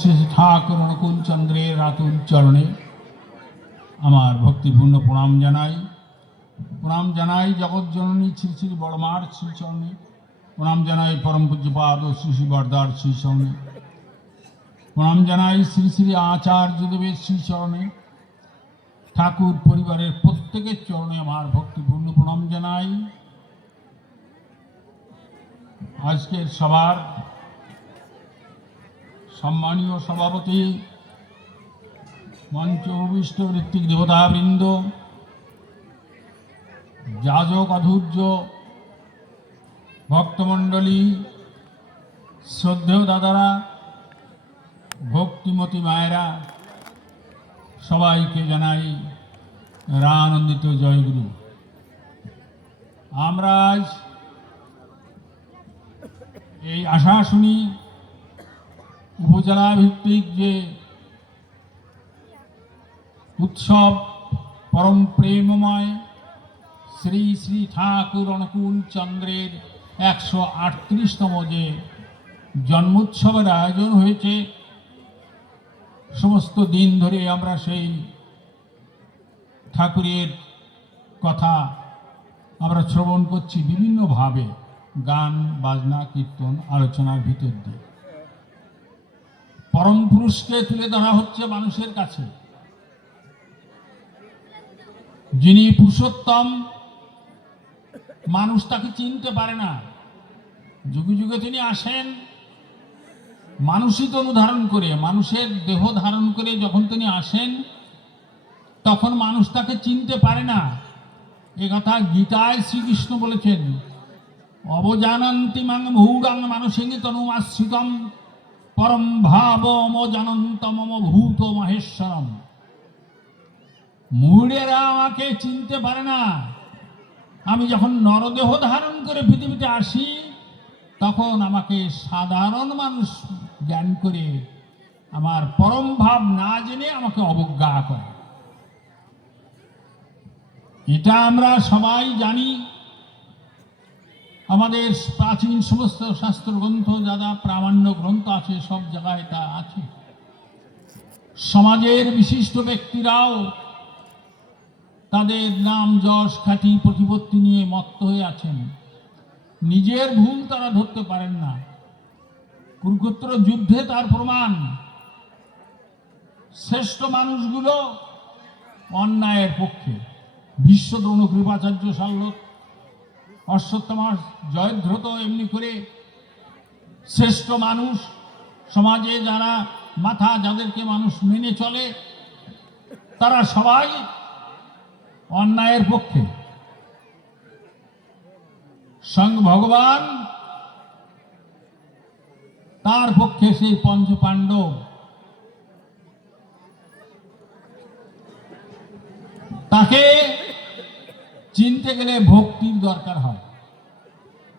শ্রী ঠাকুর অনুকূল চন্দ্রের রাতুল চরণে আমার ভক্তিপূর্ণ প্রণাম জানাই জগৎজননী শ্রী শ্রী বড়মার শ্রীচরণে, প্রণাম জানাই পরম পূজ্যপাদ শ্রী শ্রী বরদার শ্রীচরণে, প্রণাম জানাই শ্রী শ্রী আচার্যদেবের শ্রীচরণে, ঠাকুর পরিবারের প্রত্যেকের চরণে আমার ভক্তিপূর্ণ প্রণাম জানাই। আজকের সবার সম্মানীয় সভাপতি, মঞ্চ উপবিষ্ট ঋত্বিক দেবতাবৃন্দ, যাজক অধূর্য ভক্তমণ্ডলী, শ্রদ্ধেয় দাদারা, ভক্তিমতী মায়েরা, সবাইকে জানাই রানন্দিত জয়গুরু। আমরা আজ এই আশাশুনি উপজেলা ভিত্তিক যে উৎসব, পরম প্রেমময় শ্রী শ্রী ঠাকুর অনুকূল চন্দ্রের 138তম যে জন্মোৎসবের আয়োজন হয়েছে, সমস্ত দিন ধরে আমরা সেই ঠাকুরের কথা আমরা শ্রবণ করছি বিভিন্নভাবে, গান বাজনা কীর্তন আলোচনার ভিতর দিয়ে। পরম পুরুষকে তুলে ধরা হচ্ছে মানুষের কাছে, যিনি পুরুষোত্তম। মানুষ তাকে চিনতে পারে না, যুগে যুগে তিনি আসেন মানুষই তনু ধারণ করে, মানুষের দেহ ধারণ করে যখন তিনি আসেন তখন মানুষ তাকে চিনতে পারে না। এ কথা গীতায় শ্রীকৃষ্ণ বলেছেন, অবজানন্তি মাং ভূগাং মানুষিং তনুমাশ্রিতম পরম ভাবম জানন্তম ভূত মহেশ্বরম। মূঢ়েরা আমাকে চিনতে পারে না। আমি যখন নরদেহ ধারণ করে পৃথিবীতে আসি তখন আমাকে সাধারণ মানুষ জ্ঞান করে আমার পরম ভাব না জেনে আমাকে অবজ্ঞা করে। এটা আমরা সবাই জানি। আমাদের প্রাচীন সমস্ত শাস্ত্র গ্রন্থ, যারা প্রামাণ্য গ্রন্থ আছে, সব জায়গায় তা আছে। সমাজের বিশিষ্ট ব্যক্তিরাও তাদের নাম যশ খ্যাতি প্রতিপত্তি নিয়ে মত্ত হয়ে আছেন, নিজের ভুল তারা ধরতে পারেন না। কুরুক্ষেত্র যুদ্ধে তার প্রমাণ। শ্রেষ্ঠ মানুষগুলো অন্যায়ের পক্ষে, বিশ্বদ্রোণ কৃপাচার্য শাল্য, অশ্বত্থামা জয়দ্রত, এমনি করে শ্রেষ্ঠ মানুষ, সমাজে যারা মাথা, যাদেরকে মানুষ মেনে চলে, তারা সবাই অন্যায়ের পক্ষে। স্বয়ং ভগবান তার পক্ষে সেই পঞ্চপাণ্ডব। তাকে চিনতে গেলে ভক্তির দরকার হয়।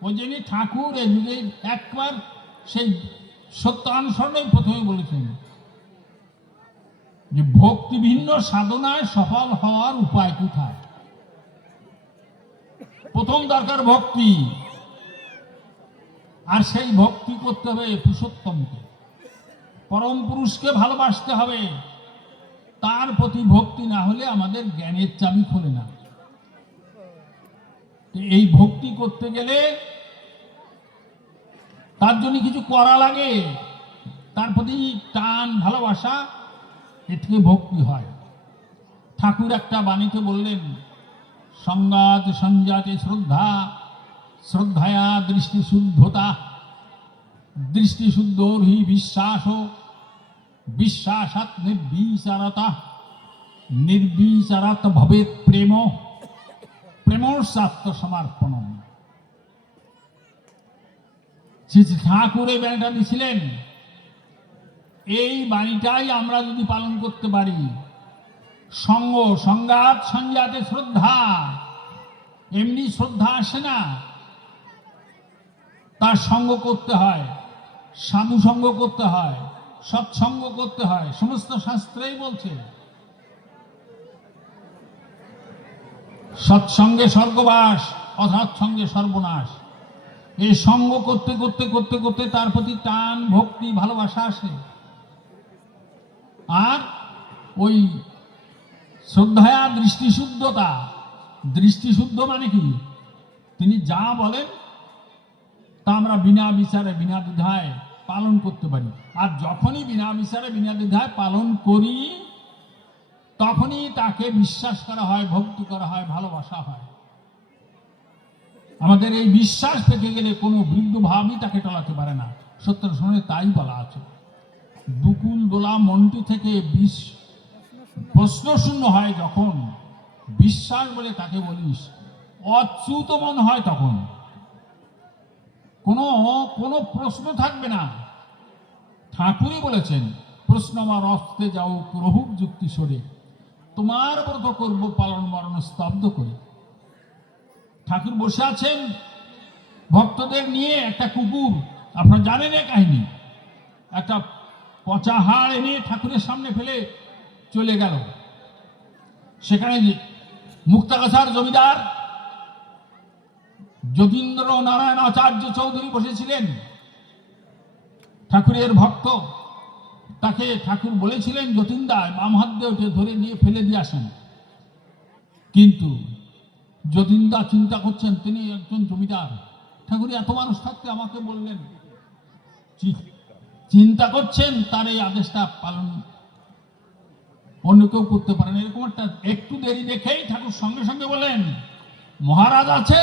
ওই জন্য ঠাকুর এই যুগে একবার সেই সত্য অনুসরণে প্রথমে বলেছেন যে ভক্তি ভিন্ন সাধনায় সফল হওয়ার উপায় কোথায়। প্রথম দরকার ভক্তি, আর সেই ভক্তি করতে হবে পুরুষোত্তমকে, পরম পুরুষকে ভালোবাসতে হবে। তার প্রতি ভক্তি না হলে আমাদের জ্ঞানের চাবি খোলে না। এই ভক্তি করতে গেলে তার জন্য কিছু করা লাগে, তার প্রতি টান ভালোবাসা, এ থেকে ভক্তি হয়। ঠাকুর একটা বাণীতে বললেন, সংগাত সংজাতে শ্রদ্ধা, শ্রদ্ধায়া দৃষ্টি শুদ্ধতা, দৃষ্টি শুদ্ধোর হি বিশ্বাস, বিশ্বাসাৎ নির্বিচারতা, নির্বিচারাৎ ভবেৎ প্রেম, প্রেমস্যাত্ম সমর্পণম। শ্রী ঠাকুর এই বাণীটা দিয়েছিলেন। এই বাণীটাই আমরা যদি পালন করতে পারি, সঙ্গ সংগাত সংজাতে শ্রদ্ধা, এমনি শ্রদ্ধা আসে না, তার সঙ্গ করতে হয়, সাধু সঙ্গ করতে হয়, সৎসঙ্গ করতে হয়। সমস্ত শাস্ত্রেই বলছে সৎসঙ্গে স্বর্গবাস, অসৎসঙ্গে সর্বনাশ। এই সঙ্গ করতে করতে করতে করতে তার প্রতি টান, ভক্তি, ভালোবাসা আসে। আর ওই শ্রদ্ধায়া দৃষ্টিশুদ্ধতা, দৃষ্টিশুদ্ধ মানে কি, তিনি যা বলেন তা আমরা বিনা বিচারে বিনা দ্বিধায় পালন করতে পারি। আর যখনই বিনা বিচারে বিনা দ্বিধায় পালন করি তখনই তাকে বিশ্বাস করা হয়, ভক্তি করা হয়, ভালোবাসা হয়। আমাদের এই বিশ্বাস পেকে গেলে কোনো বৃদ্ধ ভাবই তাকে টলাতে পারে না। সত্যের সঙ্গে তাই বলা আছে, দুকুল দোলা মনটি থেকে প্রশ্ন শূন্য হয় যখন, বিশ্বাস বলে তাকে বলিস, অচ্যুত মন হয় তখন কোনো কোনো প্রশ্ন থাকবে না। ঠাকুরই বলেছেন, প্রশ্ন আমার অস্তে যাও রহুক যুক্তি সরে, তোমার ব্রত করব পালন মরণ স্তব্ধ করে। ঠাকুর বসে আছেন ভক্তদের নিয়ে, একটা কুকুর, আপনারা জানেন এ কাহিনী, একটা পচা হাড় এনে ঠাকুরের সামনে ফেলে চলে গেল। সেখানে মুক্তাগাছার জমিদার যতীন্দ্র নারায়ণ আচার্য চৌধুরী বসেছিলেন, ঠাকুরের ভক্ত। তাকে ঠাকুর বলেছিলেন, যতীনদা বাম হাত দিয়ে ওকে ধরে নিয়ে ফেলে দিয়ে আসেন। কিন্তু যতীনদা চিন্তা করছেন, তিনি একজন জমিদার, ঠাকুর এত মানুষ থাকতে আমাকে বললেন, চিন্তা করছেন তার এই আদেশটা পালন অন্য কেউ করতে পারেন, এরকম একটা একটু দেরি দেখেই ঠাকুর সঙ্গে সঙ্গে বলেন, মহারাজ আছে।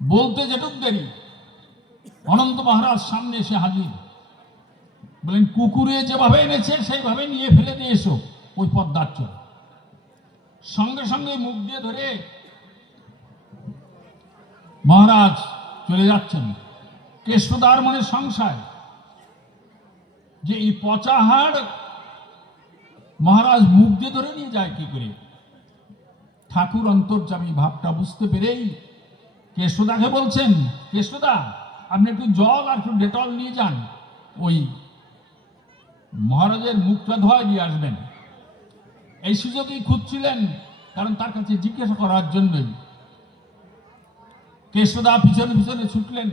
বলতে যেটুক দেরি, অনন্ত মহারাজ সামনে এসে হাজির। বলেন, কুকুরে যেভাবে এনেছে সেইভাবে নিয়ে ফেলে দিয়ে এসো ওই পদ্মার চর। সঙ্গে সঙ্গে মুখ দিয়ে ধরে মহারাজ চলে যাচ্ছেন। কেষ্টদার মনে সংশয় যে এই পচা হাড় মহারাজ মুখ দিয়ে ধরে নিয়ে যায় কি করে। ঠাকুর অন্তর্যামী ভাবটা বুঝতে পেরেই কেষ্টদাকে বলছেন, কেষ্টদা আপনি একটু জল আর একটু ডেটল নিয়ে যান, ওই মহারাজের মুখটা ধোয়া দিয়ে আসবেন। এই সুযোগেই খুঁজছিলেন, কারণ তার কাছে জিজ্ঞাসা করার জন্যই। কেষ্টদা পিছনে পিছনে ছুটলেন,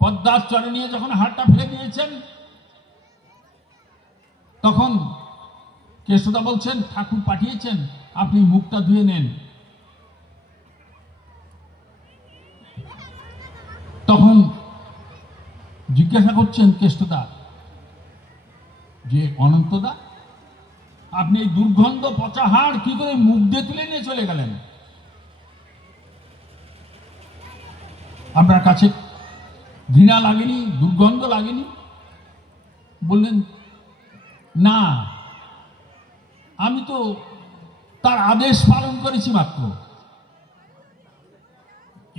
পদ্মার চরে নিয়ে যখন হাড়টা ফেলে দিয়েছেন তখন কেষ্টদা বলছেন, ঠাকুর পাঠিয়েছেন, আপনি মুখটা ধুয়ে নেন। তখন জিজ্ঞাসা করছেন কেষ্টদা যে, অনন্তদা আপনি এই দুর্গন্ধ পচা হাড় কি করে মুখ দিয়ে তুলে নিয়ে চলে গেলেন? আপনার কাছে ঘৃণা লাগেনি, দুর্গন্ধ লাগেনি? বললেন, না, আমি তো তার আদেশ পালন করেছি মাত্র।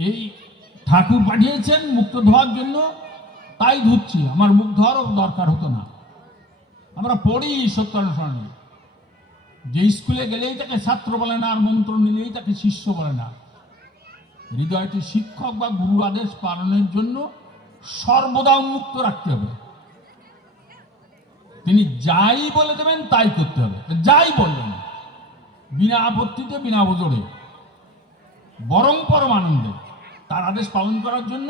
এই ঠাকুর পাঠিয়েছেন মুক্ত ধোয়ার জন্য, তাই ধুচ্ছি, আমার মুখ ধোয়ারও দরকার হতো না। আমরা পড়ি সত্যানুসরণে যে স্কুলে গেলেই তাকে ছাত্র বলে না, আর মন্ত্র নিলেই তাকে শিষ্য বলে না। হৃদয়টি শিক্ষক বা গুরু আদেশ পালনের জন্য সর্বদা উন্মুক্ত রাখতে হবে। তিনি যাই বলে দেবেন তাই করতে হবে, যাই বলবেন, বিনা আপত্তিতে বিনা ওজরে, বরং পরম আনন্দে। তার আদেশ পালন করার জন্য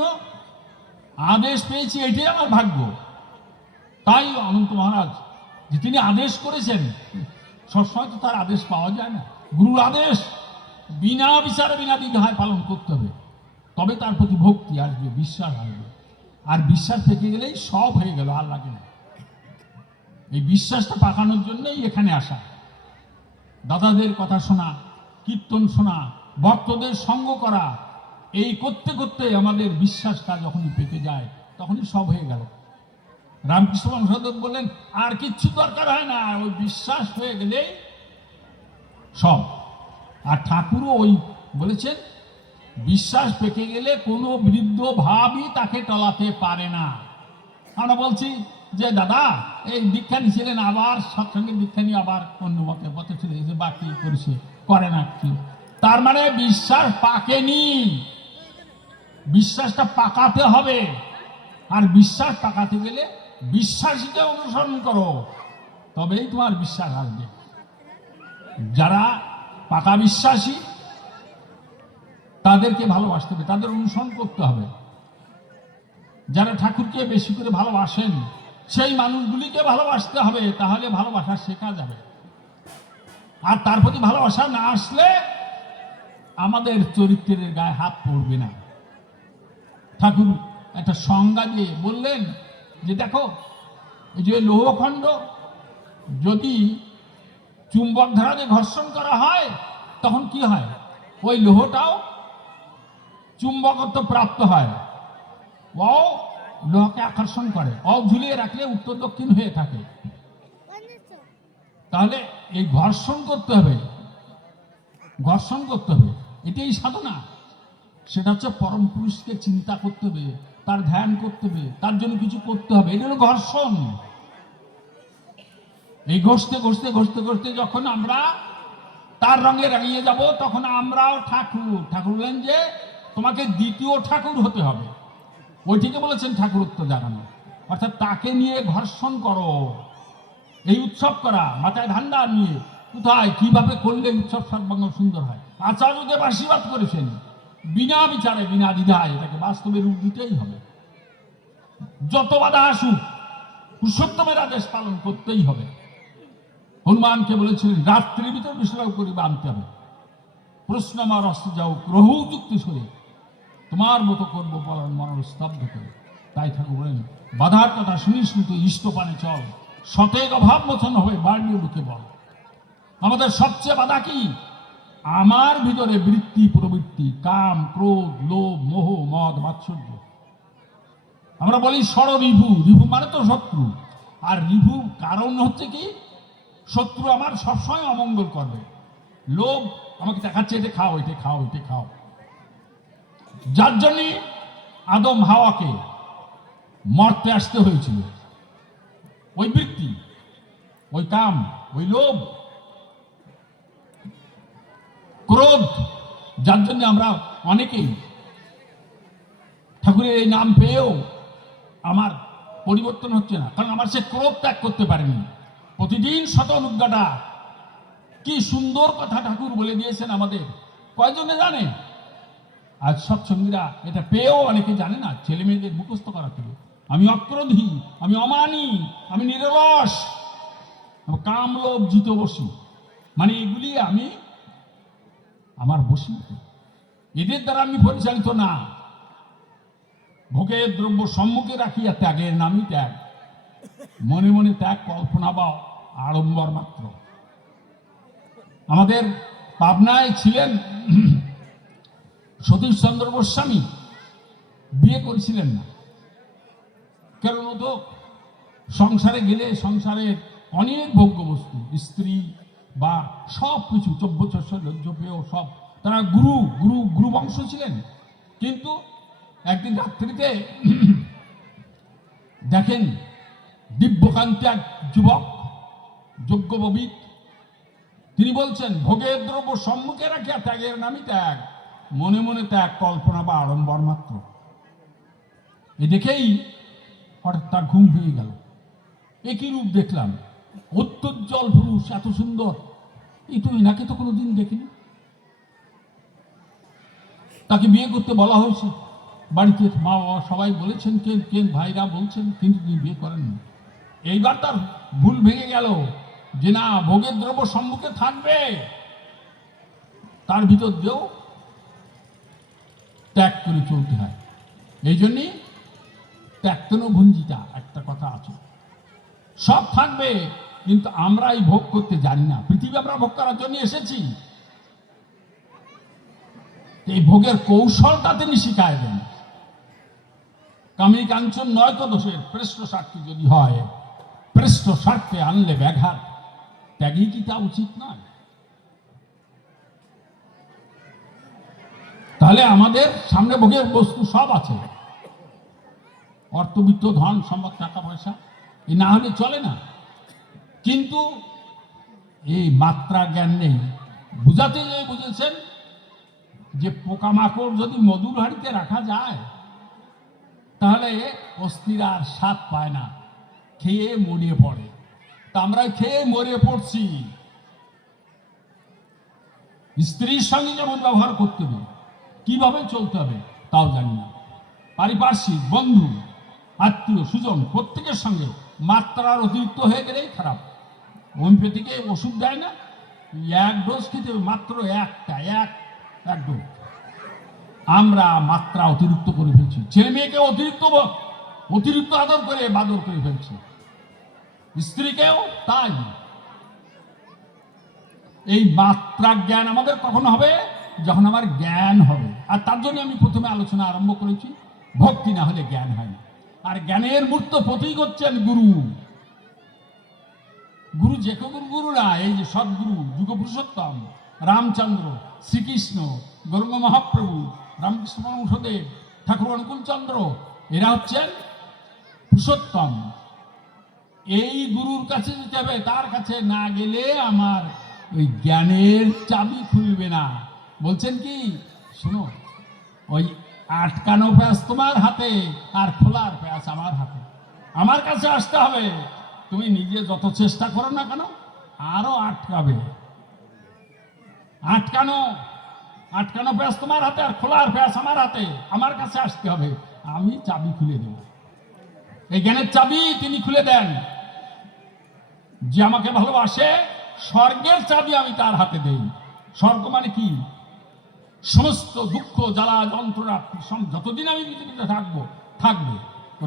আদেশ পেয়েছি, এটাই আমার ভাগ্য। তাই অনন্ত মহারাজ যে তিনি আদেশ করেছেন, সবসময় তো তার আদেশ পাওয়া যায় না। গুরুর আদেশ বিনা বিচারে বিনা দ্বিধায় পালন করতে হবে, তবে তার প্রতি ভক্তি আসবে, বিশ্বাস আসবে। আর বিশ্বাস পেকে গেলেই সব হয়ে গেল, আর লাগে না। এই বিশ্বাসটা পাকানোর জন্যই এখানে আসা, দাদাদের কথা শোনা, কীর্তন শোনা, ভক্তদের সঙ্গ করা। এই করতে করতে আমাদের বিশ্বাসটা যখনই পেকে যায় তখনই সব হয়ে গেল। রামকৃষ্ণ বংশধর বললেন, আর কিচ্ছু দরকার হয় না, ওই বিশ্বাস হয়ে গেলেই সব। আর ঠাকুরও ওই বলেছেন, বিশ্বাস পেকে গেলে কোনো বৃদ্ধ ভাবই তাকে টলাতে পারে না। আমরা বলছি যে দাদা এই দীক্ষা নিয়েছিলেন, আবার সৎসঙ্গের দীক্ষা নিয়ে আবার অন্য পথে চলে গেছে, বাকি করেছে, করে না কি, তার মানে বিশ্বাস পাকেনি। বিশ্বাসটা পাকাতে হবে, আর বিশ্বাস পাকাতে গেলে বিশ্বাসীকে অনুসরণ করো, তবেই তোমার বিশ্বাস আসবে। যারা পাকা বিশ্বাসী তাদেরকে ভালোবাসতে হবে, তাদের অনুসরণ করতে হবে। যারা ঠাকুরকে বেশি করে ভালোবাসেন সেই মানুষগুলিকে ভালোবাসতে হবে, তাহলে ভালোবাসা শেখা যাবে। আর তার প্রতি ভালোবাসা না আসলে আমাদের চরিত্রের গায়ে হাত পড়বে না। ঠাকুর একটা সংজ্ঞা দিয়ে বললেন যে দেখো, এই যে লৌহখণ্ড যদি চুম্বক ধারাতে ঘর্ষণ করা হয় তখন কি হয়, ওই লৌহটাও চুম্বকত্ব প্রাপ্ত হয়, ও লোহকে আকর্ষণ করে, ও ঝুলিয়ে রাখলে উত্তর দক্ষিণ হয়ে থাকে। তাহলে এই ঘর্ষণ করতে হবে, ঘর্ষণ করতে হবে, এটাই সাধনা। সেটা হচ্ছে পরম পুরুষকে চিন্তা করতে হবে, তার ধ্যান করতে হবে, তার জন্য কিছু করতে হবে, এটা হলো ঘর্ষণ। এই ঘষতে ঘষতে ঘষতে ঘষতে যখন আমরা তার রঙে রাঙিয়ে যাব, তখন আমরাও ঠাকুর। ঠাকুর বলেন যে তোমাকে দ্বিতীয় ঠাকুর হতে হবে, ওইটিকে বলেছেন ঠাকুরত্ব জানানো, অর্থাৎ তাকে নিয়ে ঘর্ষণ করো। এই উৎসব করা মাথায় ধান্দা নিয়ে কোথায় কিভাবে করলে উৎসব সর্বাঙ্গ সুন্দর হয়, আচার্যদেব আশীর্বাদ করেছেন বিনা বিচারে বিনা দ্বিধায় এটাকে বাস্তবে রূপ দিতেই হবে। যত বাধা আসুক পুরুষোত্তমের আদেশ পালন করতেই হবে। হনুমানকে বলেছিলেন রাত্রির ভিতর বিশ্বরাগ করিবা আনতে হবে, প্রশ্ন আমার অস্তে যাও গ্রহ যুক্তি সরে, তোমার মতো করবো পালন মনের স্তব্ধ করে। তাই ঠাকুর বলেন বাধার কথা শুনিস কিন্তু ইষ্টপানে চল, সতেজ অভাব মোচন হবে বাড়িয়ে ঢুকে বল। আমাদের সবচেয়ে বাধা কি, আমার ভিতরে বৃত্তি প্রবৃত্তি, কাম ক্রোধ লোভ মোহ মদ মাৎসর্য। আমরা বলি ষড় রিভু, রিভু মানে তো শত্রু, আর রিভু কারণ হচ্ছে কি, শত্রু আমার সবসময় অমঙ্গল করবে। লোভ আমাকে দেখাচ্ছে এটা খাও এটা খাও এটা খাও, যার জন্য আদম হাওয়াকে মরতে আসতে হয়েছিল। ওই বৃত্তি, ওই কাম, ওই লোভ, ক্রোধ, যার জন্য আমরা অনেকেই ঠাকুরের এই নাম পেয়েও আমার পরিবর্তন হচ্ছে না, কারণ আমার সে ক্রোধ ত্যাগ করতে পারেনি। প্রতিদিন শত অনুজ্ঞাটা, কি সুন্দর কথা ঠাকুর বলে দিয়েছেন আমাদের, কয়জনে জানে? আজ সৎসঙ্গীরা এটা পেয়েও অনেকে জানে না, ছেলে মেয়েদের মুখস্থ করা ছিল। আমি অক্রোধী, আমি অমানী, আমি নিরলস, কাম লোভ জিত বসি, মানে এগুলি আমি আমার বসি, এদের দ্বারা আমি পরিচালিত না। ভোগের দ্রব্য সম্মুখে রাখিয়া ত্যাগের নামই ত্যাগ, মনে মনে ত্যাগ কল্পনা বা আড়ম্বর মাত্র। আমাদের পাবনায় ছিলেন সতীশচন্দ্র গোস্বামী, বিয়ে করেছিলেন না, কারণ তো সংসারে গেলে সংসারের অনেক ভোগ্য বস্তু, স্ত্রী বা সব কিছু চব্যচস্য লজ্জপেয় সব, তারা গুরু গুরু গুরু বংশ ছিলেন। কিন্তু একদিন রাত্রিতে দেখেন দিব্যকান্তি এক যুবক যজ্ঞববিদ, তিনি বলছেন ভোগের দ্রব্য সম্মুখে রাখিয়া ত্যাগের নামই ত্যাগ, মনে মনে ত্যাগ কল্পনা বা আড়ম্বর মাত্র। এ দেখেই হঠাৎ তার ঘুম ভেঙে গেল, একই রূপ দেখলাম, অত্যুজ্জ্বল পুরুষ, এত সুন্দর, এই তো এনাকে তো কোনোদিন দেখিনি। তাকে বিয়ে করতে বলা হয়েছে, বাড়িতে মা বাবা সবাই বলেছেন, কে ভাইরা বলছেন, কিন্তু তিনি বিয়ে করেননি। এইবার তার ভুল ভেঙে গেল যে না, ভোগের দ্রব্য সম্মুখে থাকবে, তার ভিতর দিয়েও ত্যাগ করে চলতে হয়। এই জন্যই ত্যাগতন ভুঞ্জিতা একটা কথা আছে, সব থাকবে কিন্তু আমরা এই ভোগ করতে জানি না। পৃথিবী আমরা ভোগ করার জন্য এসেছি, এই ভোগের কৌশলটা তিনি শিখায় দেন। কামিনী কাঞ্চন নয় তো দোষের, পৃষ্ঠ স্বার্থে যদি হয়, পৃষ্ঠ স্বার্থে আনলে ব্যাঘাত, ত্যাগই কি তা উচিত নয়? তাহলে আমাদের সামনে ভোগের বস্তু সব আছে, অর্থবিত্ত ধন সম্পদ টাকা পয়সা, এই না হলে চলে না। কিন্তু এই মাত্রা জ্ঞান নেই। বুঝাতে যে বুঝেছেন যে পোকামাকড় যদি মধুর হাঁড়িতে রাখা যায় তাহলে অস্থির আর স্বাদ পায় না, খেয়ে মরিয়ে পড়ে। তা আমরা খেয়ে মরিয়ে পড়ছি। স্ত্রীর সঙ্গে যেমন ব্যবহার করতে হবে, কিভাবে চলতে হবে তাও জানি না। পারিপার্শ্বিক বন্ধু আত্মীয় সুজন প্রত্যেকের সঙ্গে মাত্রার অতিরিক্ত হয়ে গেলেই খারাপ। হোমিওপ্যাথিকে ওষুধ দেয় না, এক ডোজ খেতে হবে, মাত্র এক ডোজ। আমরা মাত্রা অতিরিক্ত করে ফেলছি, ছেলে মেয়েকে অতিরিক্ত আদর করে বাদর করে ফেলছি, স্ত্রীকেও তাই। এই মাত্রা জ্ঞান আমাদের কখন হবে? যখন আমার জ্ঞান হবে। আর তার জন্য আমি প্রথমে আলোচনা আরম্ভ করেছি, ভক্তি না হলে জ্ঞান হয় না। আর জ্ঞানের মূর্ত প্রতীক হচ্ছেন গুরু। গুরু যে গুরু না, এই যে সদ্গুরু, যুগ পুরুষোত্তম রামচন্দ্র, শ্রীকৃষ্ণ, গৌরাঙ্গ মহাপ্রভু, রামকৃষ্ণ পরমহংসদেব, ঠাকুর অনুকূল চন্দ্র, এরা হচ্ছেন পুরুষোত্তম। এই গুরুর কাছে যেতে হবে, তার কাছে না গেলে আমার ওই জ্ঞানের চাবি খুলবে না। বলছেন কি, শোনো, ওই আটকানো প্যাঁচ তোমার হাতে আর খোলার প্যাঁচ আমার হাতে। আমার কাছে আসতে হবে। তুমি নিজে যত চেষ্টা করো না কেন, আরো আটকাবে। আটকানো প্যাঁচ তোমার হাতে আর খোলার প্যাঁচ আমার হাতে। আমার কাছে আসতে হবে, আমি চাবি খুলে দেব। এই জ্ঞানের চাবি তিনি খুলে দেন। যে আমাকে ভালোবাসে, স্বর্গের চাবি আমি তার হাতে দেই। স্বর্গ মানে কি? সমস্ত দুঃখ জ্বালা যন্ত্রণা, যতদিন আমি পৃথিবীতে থাকবে,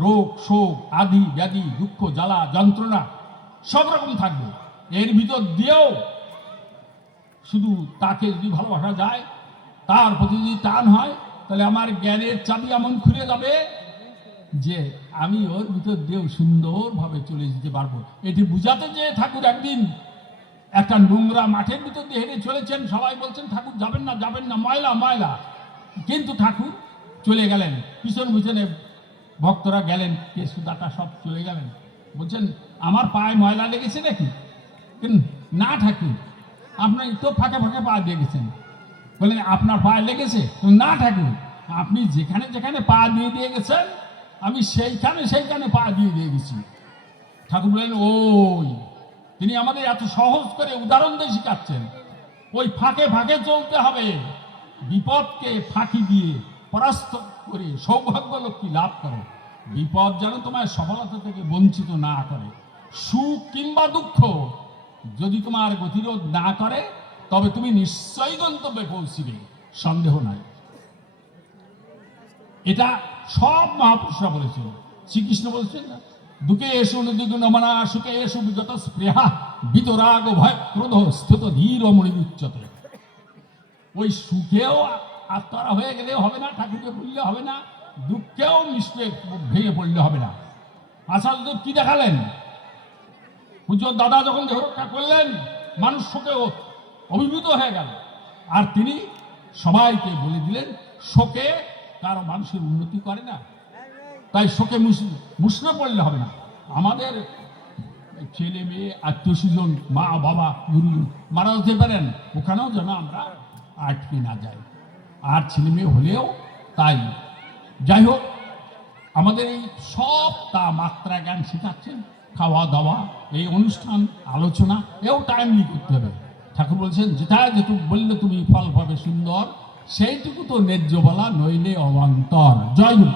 রোগ শোক আদি ব্যাধি, দুঃখ জ্বালা যন্ত্রণা সব রকম থাকবে। এর ভিতর দিয়েও শুধু তাকে যদি ভালোবাসা যায়, তার প্রতি যদি টান হয়, তাহলে আমার জ্ঞানের চাবি এমন খুলে যাবে যে আমি ওর ভিতর দিয়েও সুন্দরভাবে চলে যেতে পারবো। এটি বুঝাতে যে ঠাকুর একদিন একটা নোংরা মাঠের ভিতর দিয়ে হেঁটে চলেছেন, সবাই বলছেন ঠাকুর যাবেন না, ময়লা। কিন্তু ঠাকুর চলে গেলেন, পিছনে ভক্তরা গেলেন, কেশুদাতা সব চলে গেলেন। বলছেন আমার পায়ে ময়লা লেগেছে নাকি? না ঠাকুর, আপনি তো ফাঁকে পা দিয়ে গেছেন। বললেন আপনার পায়ে লেগেছে? না ঠাকুর, আপনি যেখানে পা দিয়ে গেছেন, আমি সেইখানে পা দিয়ে গেছি। ঠাকুর বললেন ওই, তিনি আমাদের এত সহজ করে উদাহরণ দিয়ে শিখাচ্ছেন। ওই ফাঁকে চলতে হবে, বিপদকে ফাঁকি দিয়ে পরাস্ত করে সৌভাগ্য লক্ষ্মী লাভ করো। বিপদ যেন তোমার সফলতা থেকে বঞ্চিত না করে। সুখ কিংবা দুঃখ যদি তোমার গতিরোধ না করে, তবে তুমি নিশ্চয়ই গন্তব্যে পৌঁছিবে, সন্দেহ নাই। এটা সব মহাপুরুষরা বলেছেন। শ্রীকৃষ্ণ বলছেন না, দুঃখে এসো নমনা, সুখে এসো বিগত স্পৃহা, বিতরাগ ভয় ক্রোধ স্থিত ধীর মণি উচ্চতে। ওই সুখেও আত্মারা হয়ে গেলে হবে না, ঠাকুরকে বললে হবে না, দুঃখেও নিশ্চয় ভেঙে পড়লে হবে না। আচার্য কি দেখালেন? পূজ্য দাদা যখন দেহ রক্ষা করলেন, মানুষ শোকে অভিভূত হয়ে গেল। আর তিনি সবাইকে বলে দিলেন, শোকে কারো মানুষের উন্নতি করে না, তাই শোকে মুসলে পড়লে হবে না। আমাদের ছেলে মেয়ে আত্মীয় স্বজন, মা বাবা গুরুজন মারা যেতে পারেন, ওখানেও যেন আমরা আটকে না যাই। আর ছেলে মেয়ে হলেও তাই। যাই হোক, আমাদের এই সব তা মাত্রা জ্ঞান শেখাচ্ছেন। খাওয়া দাওয়া, এই অনুষ্ঠান আলোচনা, এও টাইমলি করতে হবে। ঠাকুর বলছেন যেটুকু বললে তুমি ফল পাবে সুন্দর, সেইটুকু তো ন্যায্য বলা, নইলে অবান্তর। জয় গুরু।